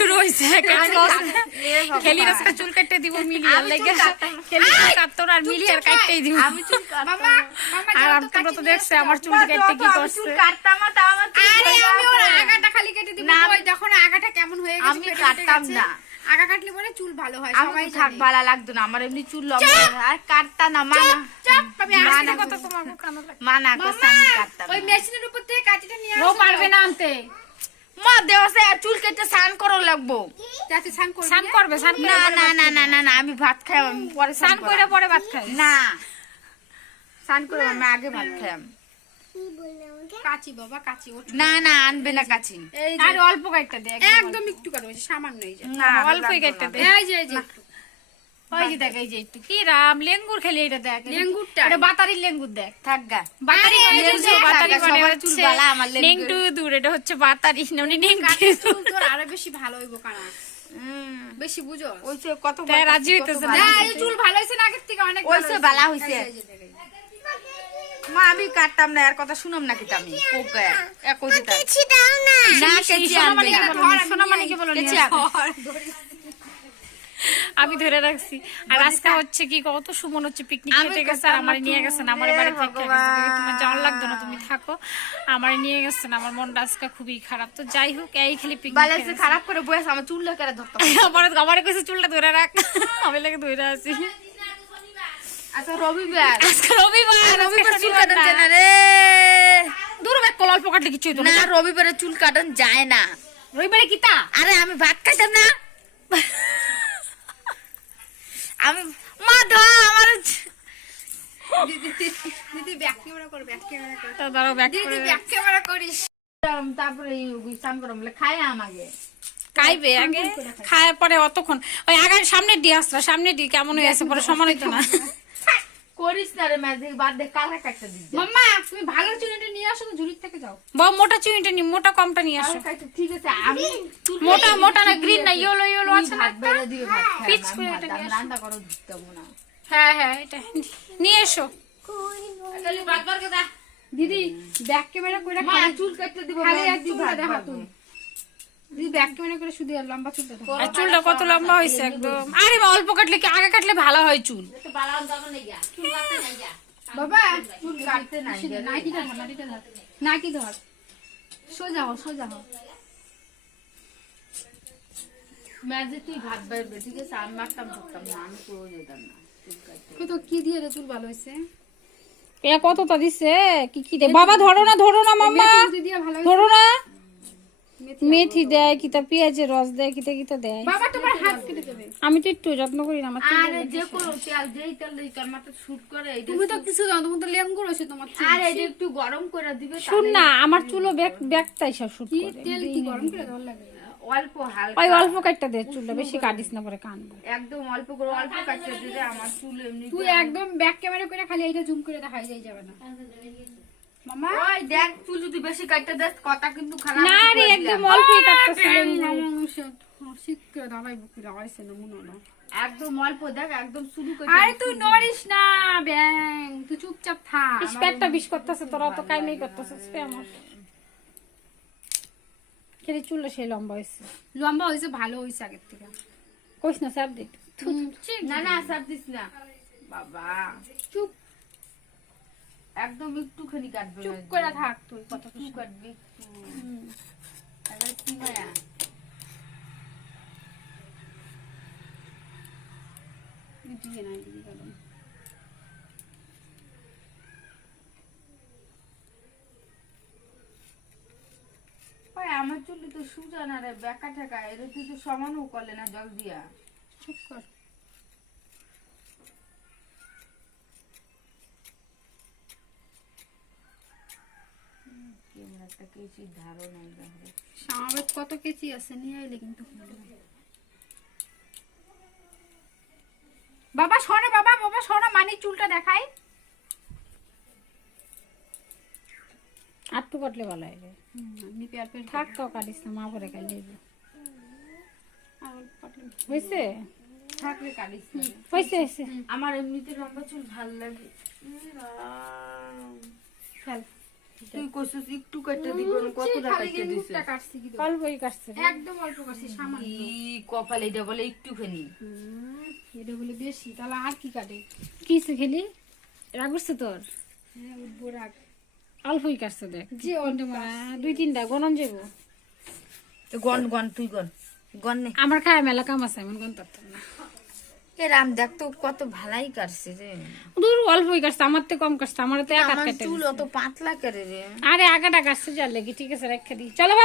শুরু হইছে খেলি রাস্তা চুল কাটতে দিব মিলিয়ার লাগে খেলি কাটতো আর মিলিয়ার কাটতেই দিব আমি চুল মামা আর তোমরা তো দেখছে আমার চুল কাটতে কি করছে চুল কাটতাম না তাও আমার আরে আমি ওর আগাটা খালি কেটে দিব ওই দেখো না আগাটা কেমন হয়ে গেছে আমি কাটতাম না আগা কাটলে পরে চুল ভালো হয় সবাই থাক ভালো লাগতো না আমার এমনি চুল লম্বা আর কাটতা না মানা চাপ আমি আসলে কথা তোমার কানে লাগে মানা করছে আমি কাটতাম ওই মেশিনের উপর থেকে কাটিটা নিয়ে ও পারবে না আনতে মা দেওয়াছে আর চুল কেটে স্নান করো লাগবো যাতে সান করবে স্নান করবে স্নান না না না না না না আমি ভাত খাই আমি পরে স্নান করে পরে ভাত খাই না স্নান করে আমি আগে ভাত খাই কাচি বাবা কাচি ওঠ না না আনবে না কাছি এই আর অল্প কাটতে দে একদম একটু কাটো সামান্য এই যে না অল্পই কাটতে দে এই যে একটু ওই যে দেখ এই যে একটু কি রাম লেঙ্গুর খেলি এটা দেখ লেঙ্গুরটা এটা বাতারি লেঙ্গুর দেখ থাক গা বাতারি বাতারি মানে সবার চুল হচ্ছে বালা আমার লেঙ্গুর। নেংটু দূর এটা হচ্ছে বাতারি মানে নেংটু কাটে চুল তোর আরো বেশি ভালো হইব কানা বেশি বুঝো ওই যে কত তাই রাজি হইতেছে না। না এই চুল ভালো হইছে না আগের থেকে অনেক ওইসে ভালো হইছে। মা আমি কাটতাম না আর কথা শুনম নাকি তুমি কোকে একই দিতা না কেচি আনবে না সোনামানিকে বলো কেচি নিয়ে আনবে। আমি ধরে রাখছি আর আজকে হচ্ছে কি কত সুমন হচ্ছে পিকনিক খেতে গেছে আর আমার নিয়ে গেছেন আমার বাড়ি থেকে তোমার যাওয়ার লাগতো না তুমি থাকো আমার নিয়ে গেছেন আমার মনটা আজকে খুবই খারাপ তো যাই হোক এই খালি পিকনিক বালাসে খারাপ করে বয়স আমার চুল লেকারে ধরতাম আমার কইছে চুলটা ধরে রাখ আমি লাগে ধরে আছি আচ্ছা রবিবার আজকে রবিবার রবিবার চুল কাটন যায় না রে দূর ব্যাক কল অল্প কাটলে কিছু হইতো না না রবিবারে চুল কাটন যায় না রবিবারে কিতা আরে আমি ভাত খাইতাম না আমি মা ধর আমার দিদি ব্যাক ক্যামেরা কর ব্যাক ক্যামেরা কর তো দাঁড়াও ব্যাক দিদি করে ব্যাক ক্যামেরা করিস তারপরে স্নান করম বলে খাই আমাকে খাইবে আগে খায় পরে অতক্ষণ ওই আগার সামনে দিয়ে আসলা সামনে দিয়ে কেমন হয়ে আছে পরে সমান হইতো না করিস না রে ম্যাজিক বাদ দে কালা কাটতে দিস মাম্মা তুমি ভালো চুলটা নিয়ে আসো তো ঝুড়ির থেকে যাও বউ মোটা চুইটা নি মোটা কমটা নিয়ে আসো ঠিক আছে আমি মোটা মোটা না গ্রিন না ইয়েলো ইয়েলো আছে না ভাত বেড়ে দিও ভাত খাই পিচ করে এটা নিয়ে আসো। রান্না করো দিতে না হ্যাঁ হ্যাঁ এটা নিয়ে এসো তাহলে ভাত বারকে দা দিদি ব্যাক ক্যামেরা করে মা খালি চুল কাটতে দিব খালি মা, এক দিদি চুলটা ভাত দেখা বাড়বো। তুমি দিদি ব্যাক ক্যামেরা করে শুধু আর লম্বা চুলটা দেখো আর চুলটা কত লম্বা হয়েছে একদম আরে বা অল্প কাটলে কি আগে কাটলে ভালো হয় চুল তো বালান দাও না গিয়া চুল কাটতে নাই গিয়া বাবা চুল কাটতে নাই নাইটিটা ধর নাইটিটা ধর নাইটি ধর সোজা হও সোজা হও ম্যাজিক তুই ভাত বাড়বে ঠিক আছে আমি মারতাম ধরতাম না আমি পুরো যেতাম না চুল কাটতে কত কি দিয়ে রে চুল ভালো হইছে এ কতটা দিছে কি কি দে বাবা ধরো না মাম্মা মেথি দিয়ে ভালো হইছে ধরো না মেথি দেয় কিতা পেঁয়াজের রস দেয় কিতা কিতা দেয় বাবা তোমার হাত কেটে দেবে আমি তো একটু যত্ন করি না আমার চুল। আরে যে কোনো তেল যেই তেল দেই তোর মাথা শুট করে এইটা তুমি তো কিছু জানো তুমি তো লেঙ্গুর হইছে তোমার চুল আর এটা একটু গরম করে দিবে শুন না আমার চুলও ব্যাগটাই সব শুট কি করে তেল কি গরম করে দেওয়ার লাগে অল্প হালকা ওই অল্প কাটটা দে চুলটা বেশি কাটিস না পরে কানবো একদম অল্প করে অল্প কাটতে দিলে আমার চুল এমনি তুই একদম ব্যাক ক্যামেরা করে খালি এইটা জুম করে দেখাই যাই যাবে না মামা ওই দেখ চুল যদি বেশি কাটতে দেস কথা কিন্তু খারাপ না রে একদম অল্পই কাটতেছিলেন শিক্ষা দাবাই বুকি লাগাইছে না মনে না একদম অল্প দেখ একদম শুরু করে আরে তুই নড়িস না ব্যাং তুই চুপচাপ থাক পেটটা বিষ করতেছে তোরা তো কাইমেই করতেছিস আমার খেলি চুলটা সেই লম্বা হয়েছে লম্বা হইছে ভালো হইছে আগের থেকে কইস না স্যার দেখ না না সব দিস না বাবা চুপ একদম একটুখানি কাটবে চুপ করে থাক তুই কত একটু কাটবি একটু কি মায়া দিয়ে নাই দিয়ে গেল ওই আমার চুল তো সুজা না রে বেকা ঠেকা এর তুই তো সমানও করলে না জল দিয়া চুপ কর কেমন একটা কেচি ধারো নাই দেখো স্বাভাবিক কত কেচি আছে নিয়ে আইলে কিন্তু বাবা শোনো মানি চুলটা দেখাই আটটু কাটলে ভালো হয় রে আমি পেয়ার পেয়ার থাক তাও কাটিস না মা পরে কাটলে আর পাটলি হয়েছে থাকলে কাটিস না। হয়েছে আমার এমনিতে লম্বা চুল ভাল লাগে ফেল তুই কইছিস একটু কাটতে দিবেন, কতটা খালি কাটতে দিছিস? মুখটা কাটছি কি অল্পই কাটছে একদম অল্প কাটছি সামান্য। কপাল এটা বলে একটুখানি। এটা বলে বেশি, তাহলে আর কি কাটে? কিসে খেলি রাগ করছে তোর? হ্যাঁ উঠবো রাগ। অল্পই কাটছে দেখ যে কোনটা মানে 2-3টা গণন যাবো। গন গন তুই গন গন নে। আমার খায় মেলা কাম আছে, এমন গণ পারতাম না। এ রাম দেখ তো কত ভালাই কাটছে রে। দূর অল্পই কাটছে, আমার তো কম কাটছে, আমার তো এক হাত আমার কাটতে চুল দিছে। অত পাতলা করে রে। আরে আগাটা কাটছে যার লেগে, ঠিক আছে রেখে দিই, চলো বাবা।